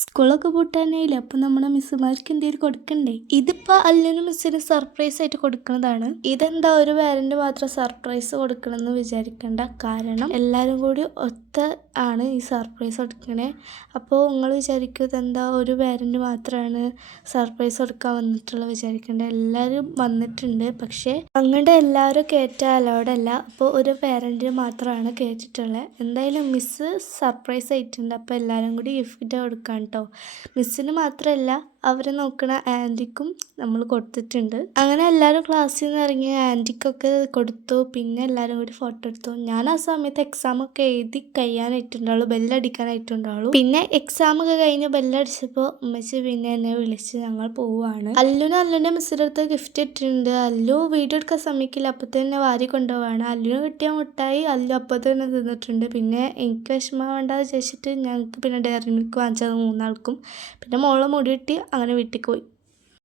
സ്കൂളൊക്കെ പൂട്ടാനായില്ലേ, അപ്പം നമ്മുടെ മിസ്സുമാർക്ക് എന്തെങ്കിലും കൊടുക്കണ്ടേ? ഇതിപ്പോൾ അല്ലുനും മിസ്സിന് സർപ്രൈസ് ആയിട്ട് കൊടുക്കുന്നതാണ്. ഇതെന്താ ഒരു പേരന്റ് മാത്രം സർപ്രൈസ് കൊടുക്കണമെന്ന് വിചാരിക്കേണ്ട. കാരണം എല്ലാവരും കൂടി ഒത്ത ആണ് ഈ സർപ്രൈസ് കൊടുക്കണേ. അപ്പോൾ നിങ്ങൾ വിചാരിക്കും ഇതെന്താ ഒരു പേരന്റ് മാത്രമാണ് സർപ്രൈസ് കൊടുക്കാൻ വന്നിട്ടുള്ളത് വിചാരിക്കേണ്ട. എല്ലാവരും വന്നിട്ടുണ്ട്, പക്ഷേ അങ്ങോട്ട് എല്ലാവരും കയറ്റാൻ അലൗഡല്ല. അപ്പോൾ ഒരു പേരന്റ് മാത്രമാണ് കയറ്റിട്ടുള്ളത്. എന്തായാലും മിസ്സ് സർപ്രൈസ് ആയിട്ടുണ്ട്. അപ്പോൾ എല്ലാവരും കൂടി ഗിഫ്റ്റ് കൊടുക്കാൻ കേട്ടോ. മിസ്സിന് മാത്രമല്ല അവരെ നോക്കണ ആൻറ്റിക്കും നമ്മൾ കൊടുത്തിട്ടുണ്ട്. അങ്ങനെ എല്ലാവരും ക്ലാസ്സിൽ നിന്ന് ഇറങ്ങി ആൻറ്റിക്കൊക്കെ കൊടുത്തു. പിന്നെ എല്ലാവരും കൂടി ഫോട്ടോ എടുത്തു. ഞാൻ ആ സമയത്ത് എക്സാമൊക്കെ എഴുതി കഴിയാനായിട്ടുണ്ടാവുള്ളൂ, ബെല്ലടിക്കാനായിട്ടുണ്ടാവുള്ളൂ. പിന്നെ എക്സാമൊക്കെ കഴിഞ്ഞ് ബെല്ലടിച്ചപ്പോൾ ഉമ്മച്ചി പിന്നെ എന്നെ വിളിച്ച് ഞങ്ങൾ പോവുകയാണ്. അല്ലുൻ്റെ മിസ്സിൻ്റെ അടുത്ത് ഗിഫ്റ്റ് ഇട്ടിട്ടുണ്ട്. അല്ലു വീഡിയോ എടുക്കാൻ സമ്മതിക്കില്ല, അപ്പോൾ തന്നെ വാരി കൊണ്ടുപോവാണ്. അല്ലുന് കിട്ടിയ മുട്ടായി അല്ലു അപ്പോൾ തന്നെ തിന്നിട്ടുണ്ട്. പിന്നെ എനിക്ക് വിഷമം വേണ്ട വിചാരിച്ചിട്ട് ഞങ്ങൾക്ക് പിന്നെ ഡയറി മിൽക്ക് വാങ്ങിച്ചത് മൂന്നാൾക്കും. പിന്നെ മോളെ മുടി കിട്ടി, അങ്ങനെ വീട്ടിൽ പോയി.